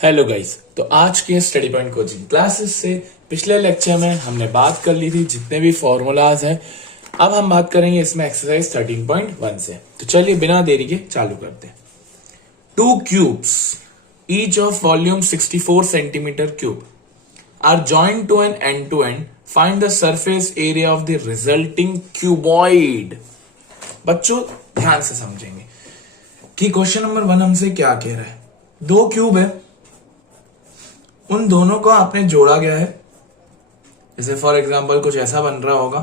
Hello guys. तो आज के स्टडी पॉइंट कोचिंग क्लासेस से पिछले लेक्चर में हमने बात कर ली थी जितने भी फॉर्मूलाज हैं। अब हम बात करेंगे इसमें एक्सरसाइज 13.1 से। तो चलिए बिना देरी के चालू करते हैं। Two cubes each of volume 64 centimetre cube are joined to an end to end, find the surface area of the resulting cuboid. बच्चों ध्यान से समझेंगे कि क्वेश्चन नंबर 1 हमसे क्या कह रहा है। दो क्यूब है, उन दोनों को आपने जोड़ा गया है। जैसे फॉर एग्जांपल कुछ ऐसा बन रहा होगा।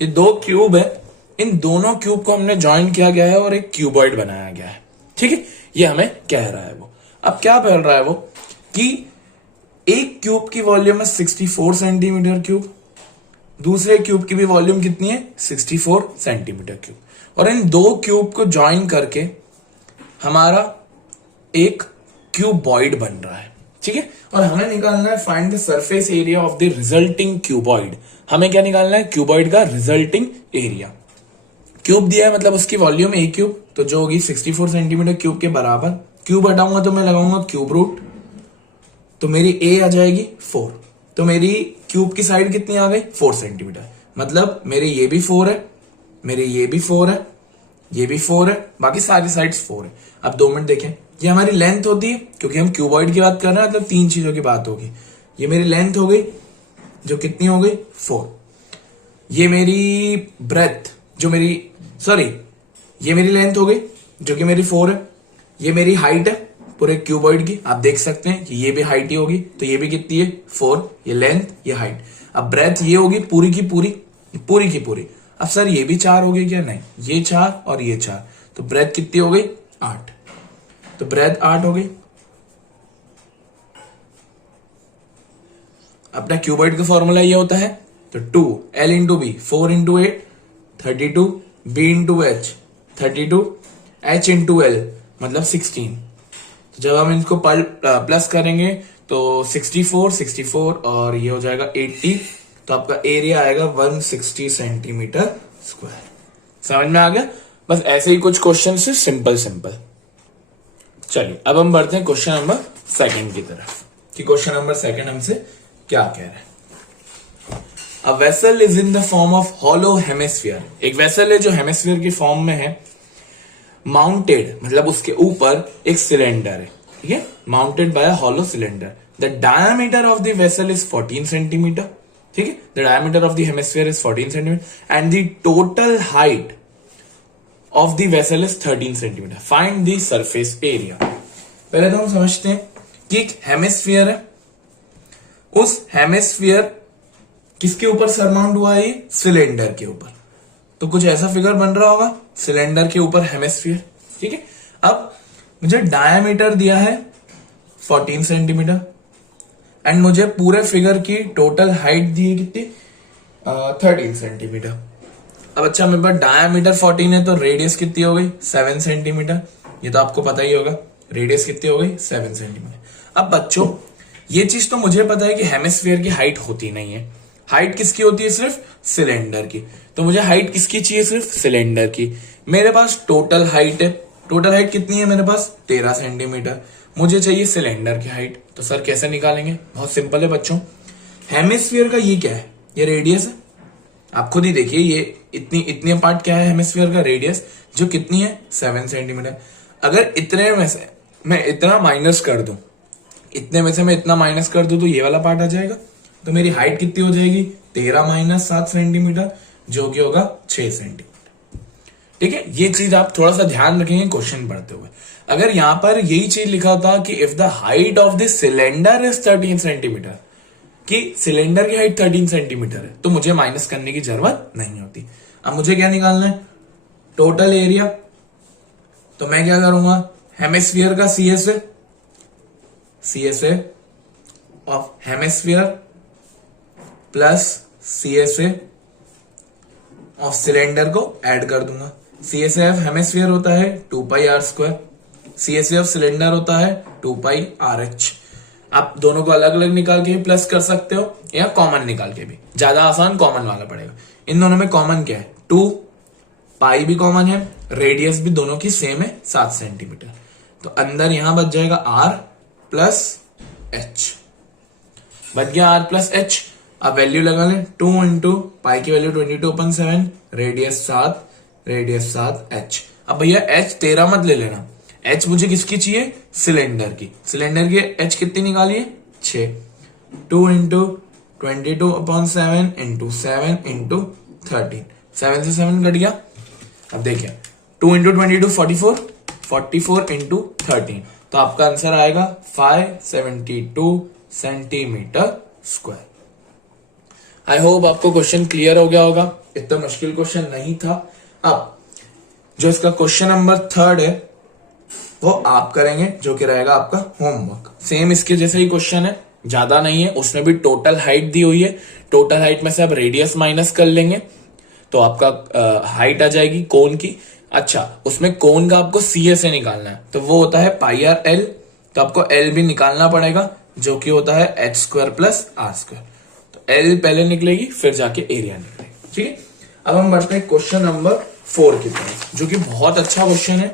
ये दो क्यूब है, इन दोनों क्यूब को हमने ज्वाइन किया गया है और एक क्यूबॉइड बनाया गया है। ठीक है, ये हमें कह रहा है वो। अब क्या बोल रहा है वो कि एक क्यूब की वॉल्यूम है 64 सेंटीमीटर क्यूब, दूसरे क्यूब की भी वॉल्यूम कितनी है 64 सेंटीमीटर क्यूब, और इन दो क्यूब को ज्वाइन करके हमारा एक क्यूबॉइड बन रहा है। ठीक है, और हमें निकालना है find the surface area of the resulting cuboid. हमें क्या निकालना है, क्यूबॉइड का रिजल्टिंग एरिया। क्यूब दिया है मतलब उसकी वॉल्यूम ए क्यूब, तो जो होगी 64 सेंटीमीटर क्यूब के बराबर। क्यूब हटाऊंगा तो मैं लगाऊंगा क्यूब रूट, तो मेरी ए आ जाएगी 4। तो मेरी क्यूब की साइड कितनी आ गई 4 सेंटीमीटर, मतलब मेरे ये भी 4 है, मेरे ये भी 4 है, ये भी 4 है, बाकी सारी साइड्स 4 है। अब 2 मिनट देखें, ये हमारी लेंथ होती है क्योंकि हम क्यूबॉइड की बात कर रहे हैं, मतलब 3 चीजों की बात होगी। ये मेरी लेंथ हो गई जो कितनी हो गई 4, ये मेरी ब्रेथ जो मेरी ये मेरी लेंथ हो गई जो कि मेरी 4 है, ये मेरी हाइट है पूरे क्यूबॉइड की। आप देख सकते हैं कि ये भी हाइट ही होगी, तो ये भी कितनी है 4, ये लेंथ ये हाइट। अब ब्रेथ ये होगी पूरी की पूरी। अब सर ये भी 4 होगी क्या, नहीं, ये 4 और ये 4, तो ब्रेथ कितनी हो गई 8, तो ब्रेथ 8 हो गई। अपना क्यूबॉइड का फॉर्मूला ये होता है, तो 2 L into B 4 into 8 32, B into H 32, H into L मतलब 16। तो जब हम इसको प्लस करेंगे तो 64 और ये हो जाएगा 80, तो आपका एरिया आएगा 160 सेंटीमीटर स्क्वायर। समझ में आ गया? बस ऐसे ही कुछ क्वेश्चन से सिंपल। चलिए अब हम बढ़ते हैं क्वेश्चन नंबर 2 की तरफ कि क्वेश्चन नंबर 2 हमसे क्या कह रहा है। A vessel is in the form of hollow hemisphere. एक वेसल है जो हेमिस्फीयर की फॉर्म में है, माउंटेड मतलब उसके ऊपर एक सिलेंडर है। ठीक है, mounted by hollow cylinder. The diameter of the vessel is 14 centimetre. ठीक है, the diameter of the hemisphere is 14 centimetre and the total height of the vessel is 13 centimetre. Find the surface area. पहले तो हम समझते हैं कि एक hemisphere है, उस हेमिस्फीयर किसके ऊपर सरमाउंड हुआ है, सिलेंडर के ऊपर। तो कुछ ऐसा फिगर बन रहा होगा, सिलेंडर के ऊपर हेमिस्फीयर। ठीक है, अब मुझे डायमीटर दिया है 14 सेंटीमीटर एंड मुझे पूरे फिगर की टोटल हाइट दी है कितनी 13 सेंटीमीटर। अब अच्छा मेरे पास डायमीटर 14 है तो रेडियस कितनी हो गई 7 सेंटीमीटर। ये तो आपको पता ही होगा, रेडियस कितनी हो गई 7 सेंटीमीटर। अब बच्चों ये चीज तो मुझे पता है कि हेमिस्फीयर की हाइट होती नहीं है। हाइट किसकी होती है, सिर्फ सिलेंडर की। तो मुझे हाइट किसकी चाहिए, सिर्फ सिलेंडर की। मेरे पास टोटल हाइट है, टोटल हाइट कितनी है मेरे पास 13 सेंटीमीटर। मुझे चाहिए सिलेंडर की हाइट, तो सर कैसे निकालेंगे, बहुत सिंपल है बच्चों। हेमिस्फीयर का ये क्या है, ये रेडियस है। आप खुद ही देखिए ये इतनी पार्ट क्या है हेमिस्फीयर का, रेडियस जो कितनी है 7 सेंटीमीटर। अगर इतने में से मैं इतना माइनस कर दूं, इतने में से मैं इतना माइनस कर दूं तो ये वाला पार्ट आ जाएगा। तो मेरी हाइट कितनी हो जाएगी 13 माइनस 7 सेंटीमीटर जो कि होगा 6 सेंटीमीटर। ठीक है, ये चीज आप थोड़ा सा ध्यान रखेंगे क्वेश्चन पढ़ते हुए। अगर यहां पर यही चीज लिखा था कि if the height of the cylinder is 13 centimetre, कि सिलेंडर की हाइट 13 सेंटीमीटर है, तो मुझे माइनस करने की जरूरत नहीं होती। अब मुझे क्या निकालना है, टोटल एरिया। तो मैं क्या करूंगा, हेमिस्फीयर का CSA of hemisphere plus CSA of cylinder को ऐड कर दूंगा। CSA ऑफ हेमिस्फीयर होता है 2 पाई r square, CSA of cylinder होता है 2 पाई RH। आप दोनों को अलग अलग निकाल के भी प्लस कर सकते हो या कॉमन निकाल के भी, ज्यादा आसान कॉमन वाला पड़ेगा। इन दोनों में कॉमन क्या है, 2, पाई भी कॉमन है, रेडियस भी दोनों की सेम है 7 सेंटीमीटर। तो अंदर यहां बच जाएगा r प्लस h, बच गया r प्लस h। अब वैल्यू लगा लें, 2 इंटू पाई की वैल्यू 22/7, रेडियस 7 h। अब भैया h 13 मत ले लेना, h मुझे किसकी चाहिए, सिलेंडर की। सिलेंडर की h कितनी निकालिए, 6। 2 इंटू 22/7 इंटू 7 इंटू 13, 7 से 7 कट गया। अब देखिए 2 इंटू 22 44, 44 इंटू 13, तो आपका आंसर आएगा 572 सेंटीमीटर स्क्वायर। आई होप आपको क्वेश्चन क्लियर हो गया होगा, इतना मुश्किल क्वेश्चन नहीं था। अब जो इसका क्वेश्चन नंबर 3 है वो आप करेंगे, जो कि रहेगा आपका होमवर्क। सेम इसके जैसे ही क्वेश्चन है, ज्यादा नहीं है, उसमें भी टोटल हाइट दी हुई है। टोटल हाइट में से आप रेडियस माइनस कर लेंगे तो आपका हाइट आ जाएगी कोन की। अच्छा, उसमें कोन का आपको सी से निकालना है, तो वो होता है पाई आर एल, तो आपको एल भी निकालना पड़ेगा, जो कि होता है H square plus R square. तो एल पहले निकलेगी, फिर जाके एरिया निकलेगी। ठीक है, अब हम बढ़ते हैं क्वेश्चन नंबर 4 की तरफ, जो कि बहुत अच्छा क्वेश्चन है।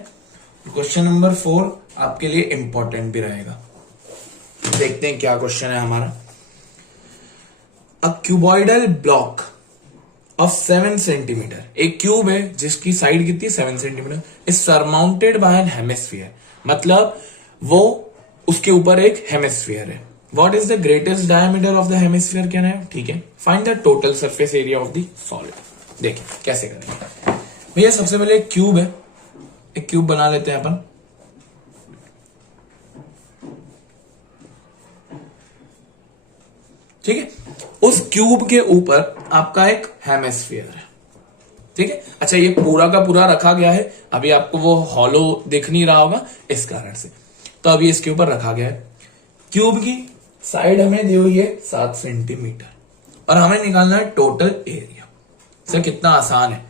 क्वेश्चन नंबर 4 आपके लिए इंपॉर्टेंट भी रहेगा। देखते हैं क्या क्वेश्चन है हमारा। A cuboidal block of 7 centimetre, एक क्यूब है जिसकी साइड कितनी, 7 centimetre, is surmounted by an hemisphere, मतलब वो उसके ऊपर एक हेमिस्फीयर है। What is the greatest diameter of the hemisphere, क्या है, ठीक है। Find the total surface area of the solid. देखिए कैसे करेंगे भैया। सबसे पहले एक क्यूब है, एक क्यूब बना लेते हैं अपन। ठीक है, उस क्यूब के ऊपर आपका एक हेमिस्फीयर है। ठीक है, अच्छा ये पूरा का पूरा रखा गया है, अभी आपको वो हॉलो दिख नहीं रहा होगा इस कारण से, तो अभी इसके ऊपर रखा गया है। क्यूब की साइड हमें दी हुई है 7 सेंटीमीटर और हमें निकालना है टोटल एरिया। सर कितना आसान है,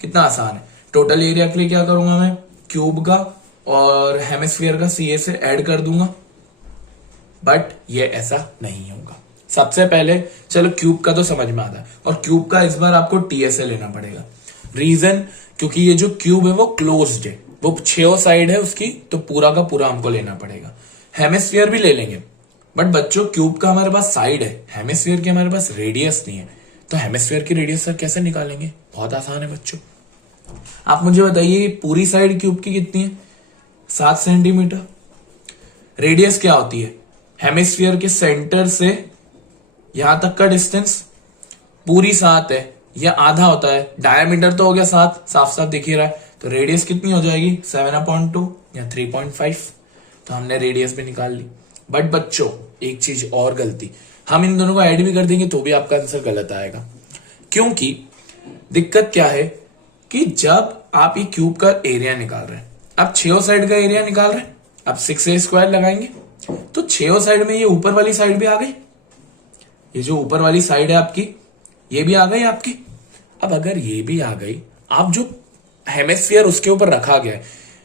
कितना आसान है। टोटल एरिया के लिए क्या करूंगा मैं, क्यूब का और हेमिस्फीयर का सी से ऐड कर दूंगा, बट ये ऐसा नहीं होगा। सबसे पहले चलो क्यूब का तो समझ में आता है, और क्यूब का इस बार आपको टीएसए लेना पड़ेगा। रीजन, क्योंकि ये जो क्यूब है वो क्लोज्ड है, वो 6 साइड है उसकी, तो पूरा का पूरा हमको लेना पड़ेगा। हेमिस्फीयर भी ले लेंगे, बट बच्चों क्यूब का हमारे पास साइड है, हेमिस्फीयर की हमारे पास रेडियस नहीं है, तो हेमिस्फीयर की रेडियस सर कैसे निकालेंगे, बहुत आसान है बच्चों। आप मुझे बताइए पूरी साइड क्यूब की कितनी है, 7 सेंटीमीटर। रेडियस क्या होती है, हेमिस्फीयर के सेंटर से यहां तक का डिस्टेंस पूरी 7 है, या आधा होता है। डायमीटर तो हो गया 7, साफ साफ दिख ही रहा है, तो रेडियस कितनी हो जाएगी 7/2 या 3.5, तो हमने रेडियस भी निकाल ली। बट बच्चों एक चीज और गलती, हम इन दोनों को ऐड भी कर देंगे तो भी आपका आंसर गलत आएगा। क्योंकि दिक्कत क्या है कि जब आप ये क्यूब का एरिया निकाल रहे हैं, आप 6 साइड का एरिया निकाल रहे हैं, अब 6a² लगाएंगे तो 6 साइड में ये ऊपर वाली साइड भी आ गई, ये जो ऊपर वाली साइड है आपकी ये भी आ गई आपकी। अब अगर ये भी आ गई, आप जो हेमिस्फीयर उसके ऊपर रखा गया है,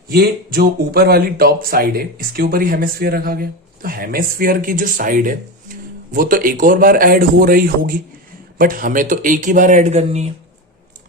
ये जो ऊपर वाली टॉप साइड है इसके ऊपर ही हेमिस्फीयर रखा गया, तो हेमिस्फीयर की जो साइड है वो तो एक और बार ऐड हो रही होगी, बट हमें तो एक ही बार ऐड करनी है।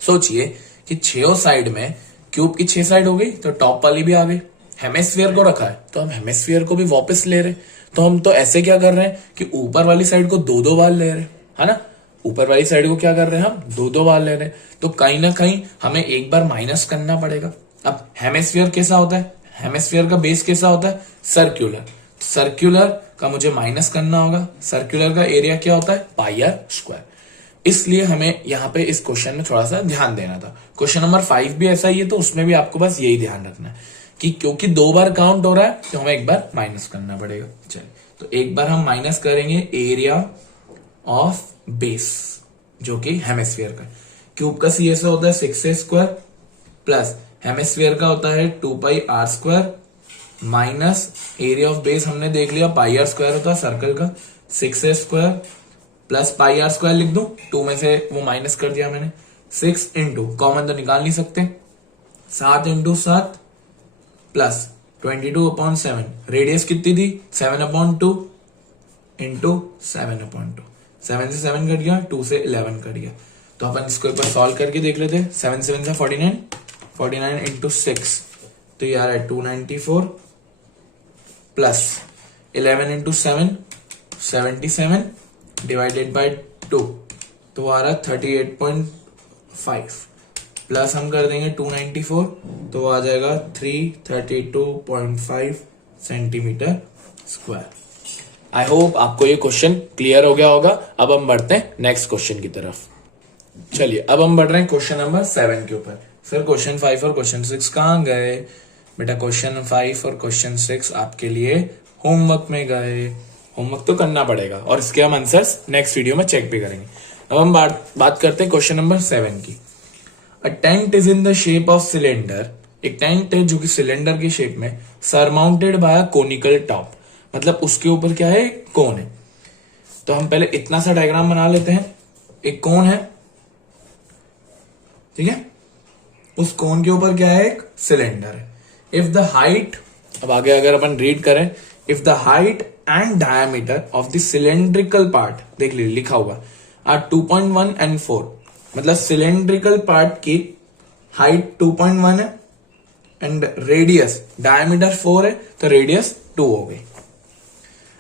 सोचिए कि 6 साइड में क्यूब की 6 साइड हो गई, तो टॉप वाली भी आ गई। हेमिस्फीयर को रखा है तो हम हेमिस्फीयर को भी वापस ले रहे, तो हम तो ऐसे क्या कर रहे हैं कि ऊपर वाली साइड को 2-2 बार ले रहे हैं, है ना। ऊपर वाली साइड को क्या कर रहे हैं हम 2-2 बार ले रहे हैं, तो कहीं ना कहीं हमें एक बार माइनस करना पड़ेगा। अब हेमिस्फीयर कैसा होता है, हेमिस्फीयर का बेस कैसा होता है, सर्क्यूलर। सर्क्यूलर का मुझे माइनस करना होगा, सर्क्यूलर का एरिया क्या होता है πr²। इसलिए हमें यहाँ पे इस क्वेश्चन में थोड़ा सा ध्यान देना था। क्वेश्चन नंबर 5 भी ऐसा ही है, तो उसमें भी आपको बस यही ध्यान रखना है कि क्योंकि 2 बार काउंट हो रहा है तो हमें एक बार माइनस करना पड़ेगा। चलिए, तो एक बार हम माइनस करेंगे एरिया ऑफ बेस, जो कि हेमिस्फीयर का। क्यूब का सी ऐसा होता है 6a² प्लस हेमिस्फीयर का होता है 2πr² minus area of base हमने देख लिया πr² होता है सर्कल का, 6a² प्लस πr² लिख दूं, 2 में से वो माइनस कर दिया मैंने। 6 इंटू कॉमन तो निकाल नहीं सकते, 7 इंटू 7 प्लस 22/7, रेडियस कितनी थी 7/2, इंटू 7/2। 7 से 7 कट गया, 2 से 11 कट गया। तो अपन इसको एक बार सॉल्व करके देख लेते हैं। 7 से 7 से 49, 49 इंटू 6 तो ये आ रहा है 294 प्लस 11 इंटू 7 77 डिवाइडेड बाई 2 तो वो आ रहा है 38.5 प्लस हम कर देंगे 294 तो वो आ जाएगा 332.5 सेंटीमीटर स्क्वायर। आई होप आपको ये क्वेश्चन क्लियर हो गया होगा। अब हम बढ़ते हैं नेक्स्ट क्वेश्चन की तरफ। चलिए अब हम बढ़ रहे हैं क्वेश्चन नंबर 7 के ऊपर। सर क्वेश्चन 5 और क्वेश्चन 6 कहाँ गए? बेटा क्वेश्चन 5 और क्वेश्चन 6 आपके लिए होमवर्क में गए। होमवर्क तो करना पड़ेगा और इसके हम आंसर्स नेक्स्ट वीडियो में चेक भी करेंगे। अब हम बात करते हैं क्वेश्चन नंबर 7 की। A tent is in the shape of cylinder. एक टेंट है जो कि सिलेंडर की शेप में, surmounted by a conical top, मतलब उसके ऊपर क्या है? कोन है। तो हम पहले इतना सा डायग्राम बना लेते हैं। एक कोन है, ठीक है, उस कोन के ऊपर क्या है? एक सिलेंडर है। इफ द हाइट, अब आगे अगर अपन रीड करें, if the height and diameter of the cylindrical part, देख लीजिए लिखा हुआ आर 2.1 एंड 4, मतलब सिलेंड्रिकल पार्ट की हाइट 2.1 है एंड रेडियस डायमीटर 4 है, तो रेडियस 2 हो गई।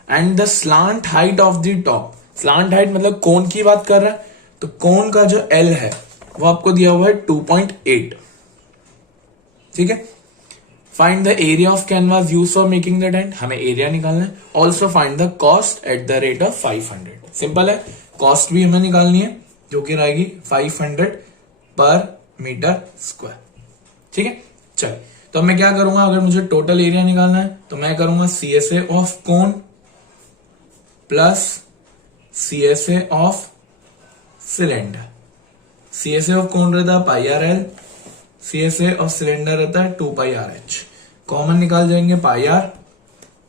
And the slant height of the top, slant height मतलब कोन की बात कर रहा है, तो कोन का जो एल है वो आपको दिया हुआ है 2.8, ठीक है। Find the area of canvas use for making the tent, हमें एरिया निकालना है। Also find the cost at the rate of 500। Simple है, कॉस्ट भी हमें निकालनी है जो कि रहेगी 500 पर मीटर स्क्वायर, ठीक है। चलिए तो मैं क्या करूंगा, अगर मुझे टोटल एरिया निकालना है तो मैं करूंगा CSA of cone plus CSA of cylinder. CSA of cone रहता है πRL, CSA ऑफ सिलेंडर रहता है 2πRH। कॉमन निकाल जाएंगे πR,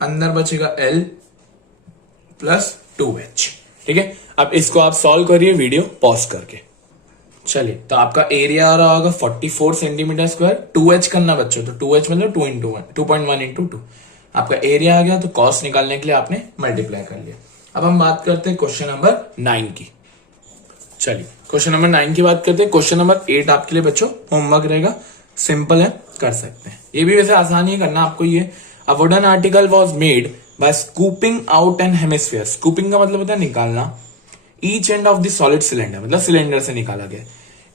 अंदर बचेगा L प्लस 2H, ठीक है। अब इसको आप सॉल्व करिए वीडियो पॉज करके। चलिए तो आपका एरिया आ रहा होगा 44 सेंटीमीटर स्क्वायर। 2H करना बच्चों, तो 2H मतलब 2.1 इंटू 2 आपका एरिया आ गया। तो कॉस्ट निकालने के लिए आपने मल्टीप्लाई कर लिया। अब हम बात करते हैं क्वेश्चन नंबर 9 की। चलिए क्वेश्चन नंबर 9 की बात करते हैं। क्वेश्चन नंबर 8 आपके लिए बच्चों होमवर्क रहेगा, सिंपल है, कर सकते हैं। ये भी वैसे आसानी है करना आपको। ये a wooden article was made by scooping out an hemisphere. Scooping का मतलब होता है निकालना। Each end of the solid cylinder, मतलब सिलेंडर से निकाला गया।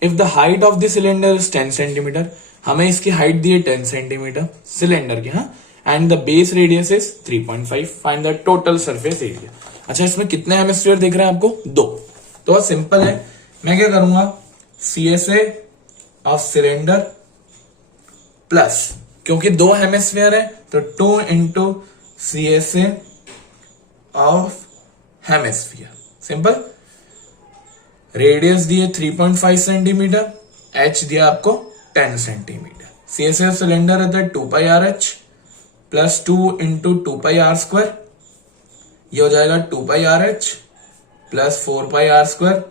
If the height of the cylinder is 10 centimetre, हमें इसकी हाइट दी है 10 सेंटीमीटर सिलेंडर की, हाँ, and the base radius is 3.5। Find the total surface area. अच्छा इसमें कितने हेमिस्फीयर दिख रहे हैं आपको? 2। तो सिंपल है, मैं क्या करूंगा, CSA ऑफ सिलेंडर प्लस, क्योंकि 2 हेमिस्फीयर है तो 2 into CSA of hemisphere. Simple, radius दिए 3.5 सेंटीमीटर, H दिया आपको 10 सेंटीमीटर। CSA ऑफ सिलेंडर रहता है 2πRH प्लस 2 इंटू 2πR², ये हो जाएगा 2πRH प्लस 4πR²।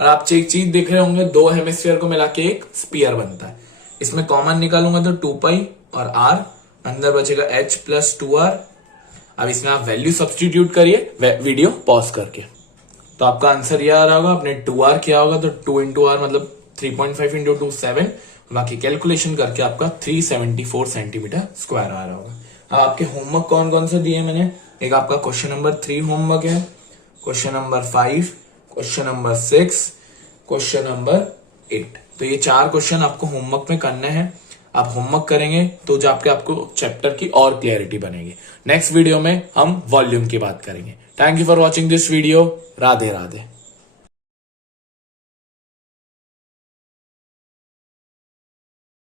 और आप एक चीज देख रहे होंगे, 2 हेमिस्फीयर को मिला के एक स्पीयर बनता है। इसमें कॉमन निकालूंगा तो 2π और R, अंदर बचेगा H प्लस 2R। अब इसमें आप वैल्यू सब्सटीट्यूट करिए वीडियो पॉज करके, तो आपका आंसर यह आ रहा होगा। आपने 2R किया होगा तो 2 इंटू R मतलब 3.5 इंटू 2 7, बाकी कैलकुलेशन करके आपका 374 सेंटीमीटर स्क्वायर आ रहा होगा। अब आपके होमवर्क कौन कौन से दिए मैंने, एक आपका क्वेश्चन नंबर 3 होमवर्क है, question number 5, question number 6, question number 8। तो ये 4 क्वेश्चन आपको होमवर्क में करने हैं। आप होमवर्क करेंगे तो जो आपको चैप्टर की और क्लियरिटी बनेगी। नेक्स्ट वीडियो में हम वॉल्यूम की बात करेंगे। Thank you for watching this video. Radhe Radhe.